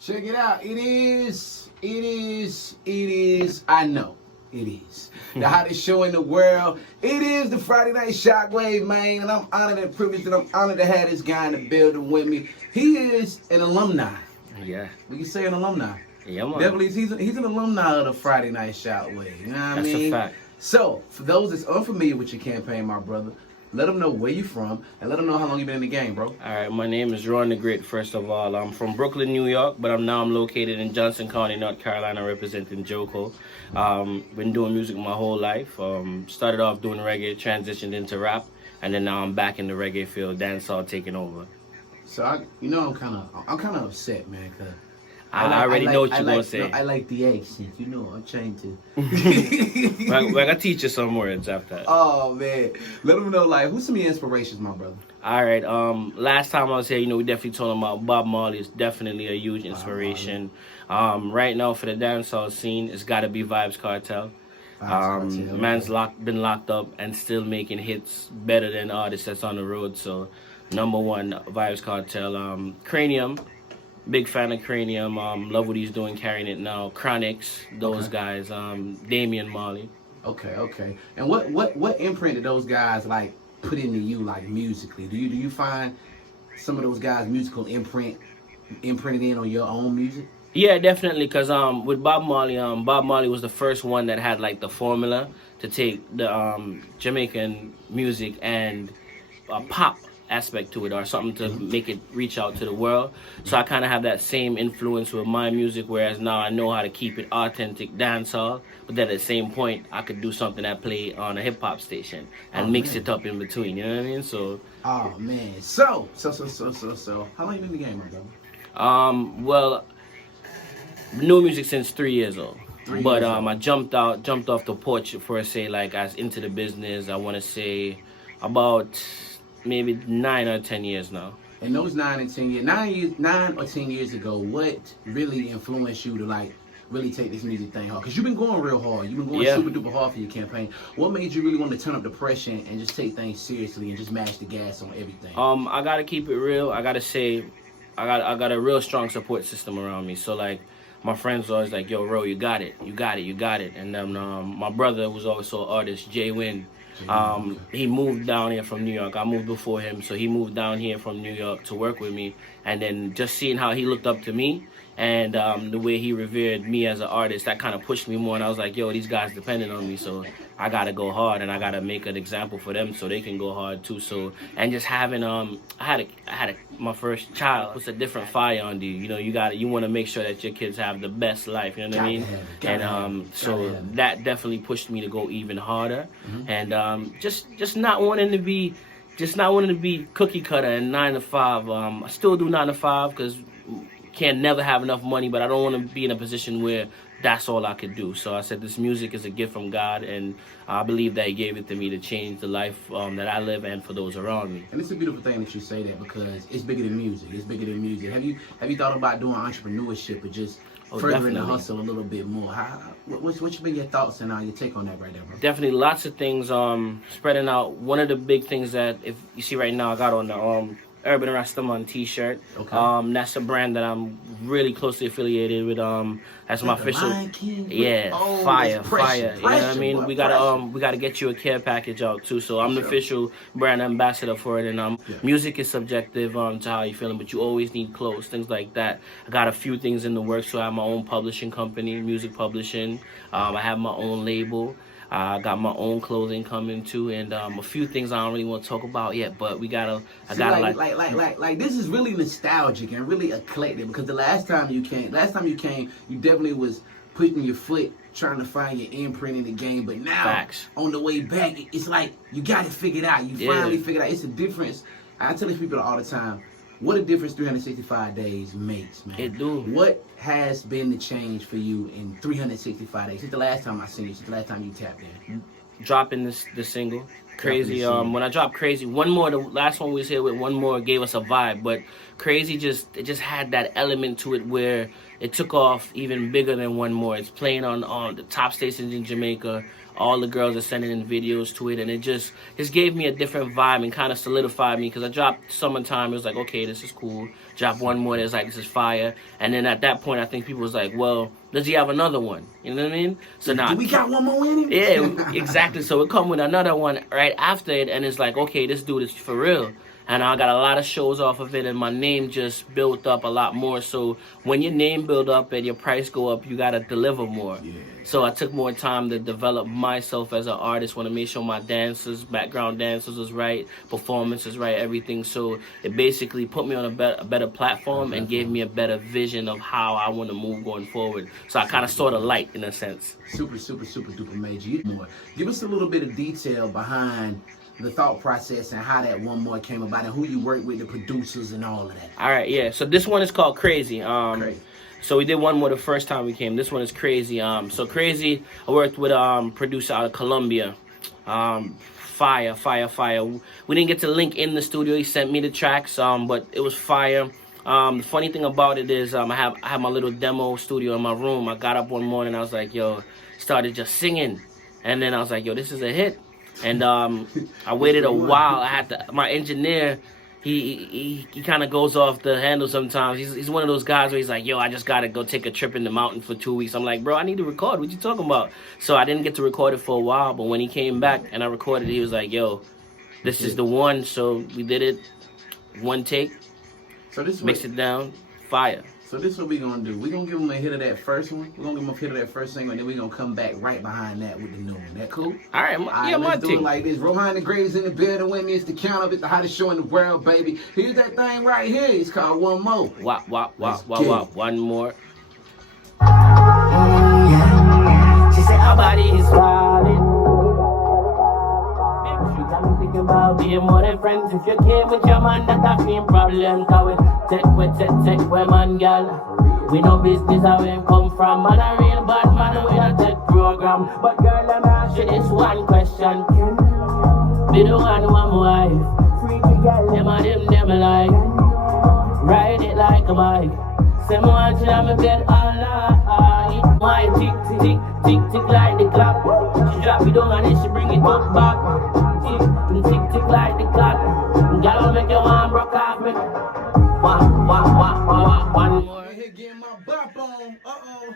Check it out. It is. I know. It is. The hottest show in the world. It is the Friday Night Shockwave, man. And I'm honored and privileged and I'm honored to have this guy in the building with me. He is an alumni. Yeah. We can say an alumni. Yeah, man. Definitely, he's an alumni of the Friday Night Shockwave. You know what I That's mean? a fact. So, for those that's unfamiliar with your campaign, my brother, let them know where you from and let them know how long you been in the game, bro. All right, my name is Rohan the Great, first of all. I'm from Brooklyn, New York, but I'm located in Johnson County, North Carolina, representing JoCo. Been doing music my whole life. Started off doing reggae, transitioned into rap, and then now I'm back in the reggae field, dancehall taking over. So, I'm kind of upset, man, because I already know what you're going to say. I like the accent. I'm trying to. We're going to teach you some words after that. Oh, man. Let them know, who's some of your inspirations, my brother? All right. Last time I was here, we definitely talking about Bob Marley. Is definitely a huge inspiration. Right now, for the dancehall scene, it's got to be Vybz Kartel. Man's been locked up and still making hits better than artists that's on the road. So, number one, Vybz Kartel. Cranium. Big fan of Cranium. Love what he's doing, carrying it now. Chronics, those guys. Damian Marley. Okay. And what imprint did those guys put into you musically? Do you find some of those guys' musical imprinted in on your own music? Yeah, definitely. Cause with Bob Marley was the first one that had the formula to take the Jamaican music and pop aspect to it, or something to make it reach out to the world. So I kind of have that same influence with my music, whereas now I know how to keep it authentic dancehall, but then at the same point I could do something that play on a hip hop station and mix it up in between. You know what I mean? So. Oh man. So. How long you been in the game, my brother? Well, new music since 3 years old. But I jumped off the porch for as into the business. I want to say about maybe 9 or 10 years now. And those 9 or 10 years ago, what really influenced you to really take this music thing hard? Because you've been going real hard. You've been going super duper hard for your campaign. What made you really want to turn up the pressure and just take things seriously and just mash the gas on everything? I gotta keep it real. I gotta say, I got a real strong support system around me. So my friends were always like, "Yo, Ro, you got it. And then my brother was also an artist, Jay Wynn. He moved down here from New York. I moved before him, so he moved down here from New York to work with me. And then just seeing how he looked up to me and the way he revered me as an artist, that kind of pushed me more. And I was like, yo, these guys depended on me, so I gotta go hard and I gotta make an example for them so they can go hard too. So, and just having I had my first child, puts a different fire on you. You want to make sure that your kids have the best life. You know what I mean? And so that definitely pushed me to go even harder. And just not wanting to be cookie cutter and 9 to 5. I still do 9 to 5 because can't never have enough money, but I don't want to be in a position where that's all I could do. So I said this music is a gift from God, and I believe that He gave it to me to change the life that I live and for those around me. And it's a beautiful thing that you say that, because it's bigger than music. It's bigger than music. Have you thought about doing entrepreneurship or just furthering the hustle a little bit more? What's been your thoughts and your take on that right there, bro? Definitely lots of things spreading out. One of the big things that, if you see right now, I got on the Urban Rastaman t-shirt. That's a brand that I'm really closely affiliated with. That's my official. Fire. You know what I mean? We gotta get you a care package out too. So I'm the official brand ambassador for it. And music is subjective to how you feeling, but you always need clothes, things like that. I got a few things in the works. So I have my own publishing company, music publishing. I have my own label. I got my own clothing coming too, and a few things I don't really want to talk about yet. But this is really nostalgic and really eclectic, because the last time you came, you definitely was putting your foot, trying to find your imprint in the game. But now, on the way back, it's like you got it figured out. You finally figured out. It's a difference. I tell these people all the time, what a difference 365 days makes, man. It do. What has been the change for you in 365 days? Since the last time I seen you, since the last time you tapped in? Dropping the single. Crazy. When I dropped Crazy, one more, the last one we was here with, one more gave us a vibe, but Crazy just had that element to it where it took off even bigger than One More. It's playing on the top stations in Jamaica. All the girls are sending in videos to it, and it just gave me a different vibe and kind of solidified me, because I dropped Summertime. It was like, okay, this is cool. Drop One More, it's like, this is fire. And then at that point, I think people was like, well, does he have another one? You know what I mean? So now we got one more in him? Yeah, exactly. So it come with another one right after it, and it's like, okay, this dude is for real. And I got a lot of shows off of it, and my name just built up a lot more. So when your name build up and your price go up, you gotta deliver more. Yeah. So I took more time to develop myself as an artist. Want to make sure my dancers, background dancers was right, performance was right, everything. So it basically put me on a better platform and gave me a better vision of how I want to move going forward. So I kind of saw the light in a sense. Super duper major. Give us a little bit of detail behind the thought process and how that One More came about and who you worked with, the producers and all of that. All right, yeah. So this one is called Crazy. Great. So we did One More the first time we came. This one is Crazy. So Crazy, I worked with a producer out of Colombia. Fire. We didn't get to link in the studio. He sent me the tracks, but it was fire. The funny thing about it is I have my little demo studio in my room. I got up one morning, I was like, yo, started just singing. And then I was like, yo, this is a hit. And I waited a while. I had my engineer, he kind of goes off the handle sometimes. He's one of those guys where he's like, yo, I just got to go take a trip in the mountain for 2 weeks. I'm like, bro, I need to record. What you talking about? So I didn't get to record it for a while. But when he came back and I recorded, he was like, yo, this is the one. So we did it, one take, so this mix it down, fire. So this is what we're going to do. We're going to give them a hit of that first one. We're going to give them a hit of that first single, and then we're going to come back right behind that with the new one. That cool? All right, yeah, let's do team. it like this. Rohan the Great's in the building with me. It's the count of it, the hottest show in the world, baby. Here's that thing right here. It's called One More. One more. She said our body is solid. I'm thinking about being more than friends. If you came with your man, that's a same problem. Cause we take we man, girl. We know business how we come from. Man a real bad man, we a tech program. But girl, let me ask you this one question. Be the one my wife. Freaky girl, them like. Ride it like a bike. Say me want you on my bed all night. My tick like the clock. She drop it down and then she bring it up back. Tick like the clock. Girl, make you want broke off me. One more. Here, getting my bop on. Uh-oh.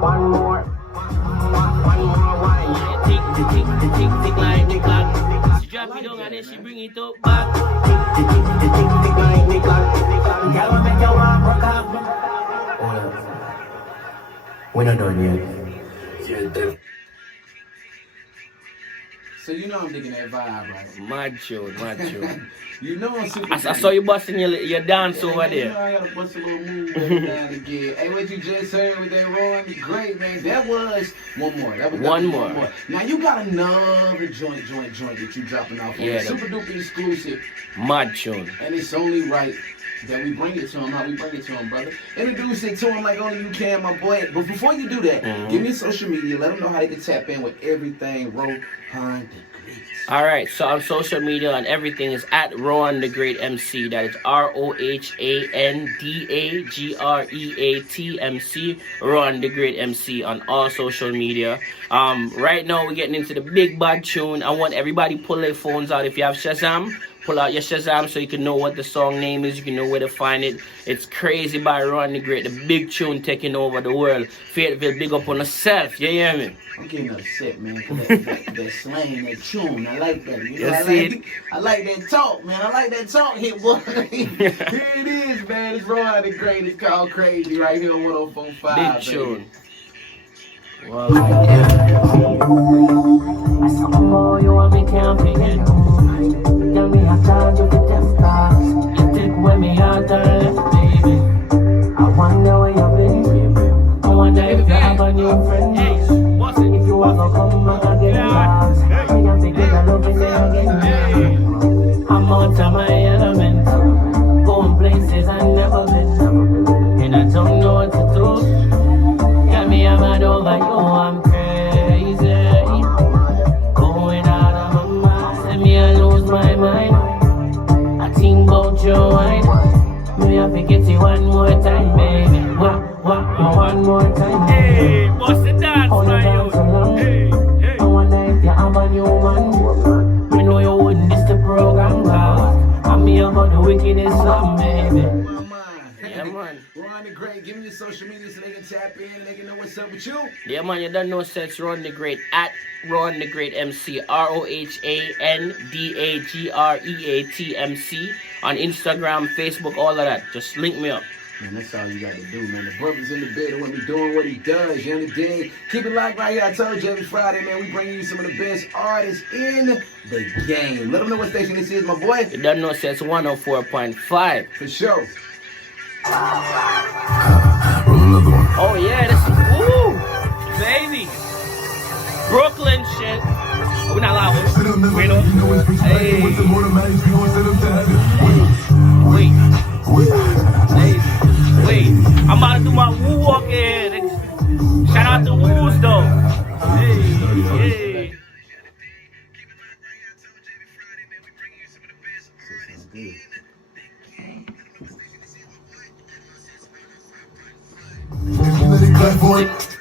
One more. Tick like the clock. She drop it down and then she bring it up back. Tick like the clock. Girl, make you want broke off me. We're not done yet. You're done. So you know I'm digging that vibe, right? Mad tune. You know I'm super. I saw you busting your dance over there. You know I got a bunch of little moves every now and again. Hey, what you just heard with that Rohan the Great, man, that was One More. That was One more. Now you got another joint that you dropping off. Yeah, super duper exclusive. Mad tune. And it's only right that we bring it to him. How we bring it to him, brother? Introduce it to him like only you can, my boy. But before you do that, give me social media. Let them know how they can tap in with everything Rohan the Great. All right, so on social media and everything is at Rohan the Great MC. That is ROHANDAGREAT MC. Rohan the Great MC on all social media. Right now we're getting into the big bad tune. I want everybody pull their phones out. If you have Shazam, pull out your Shazam so you can know what the song name is. You can know where to find it. It's Crazy by Rohan the Great. The big tune taking over the world. Fayetteville, big up on yourself. You hear me? I'm getting upset, man. That slang, that tune. I like that. You know, I like that talk, man. I like that talk hit, boy. Here it is, man. It's Rohan the Great. It's called Crazy right here on 104.5. Big tune. Well, more you want me can't forget. Tell me I charge you for test cars. You take away me out and left, baby. I wonder where you've been. I wonder if you have a new friend. If you ever come back again, I can take it, I love it again. I'm out of my element. Going places I never been. And I don't know what to do. Got me, I'm mad over you, I'm crazy. Going out of my mind. Send me, I lose my mind. I think about your wine. Me have to get you one more time, baby. One more time. Hey, bust the dance, my yo. Hey, hey. I wonder if you have a new man. Me know you wouldn't miss the program, God. And me about the wickedest song, baby. Yeah, man. Rohan the Great, give me your social media so they can tap in, they can know what's up with you. Yeah, man, you don't know since Rohan the Great at Rohan the Great MC, ROHANDAGREAT MC on Instagram, Facebook, all of that. Just link me up. Man, that's all you got to do, man. The brother's in the building when he doing what he does, you understand? Keep it locked right here. I told you every Friday, man, we bring you some of the best artists in the game. Let them know what station this is, my boy. You don't know since 104.5. For sure. Oh yeah, this is woo, baby. Brooklyn shit. We're not loud. Wait, hey. Wait. I'm about to do my woo walk in. Shout out to Woos though. Hey. Let it clap for it.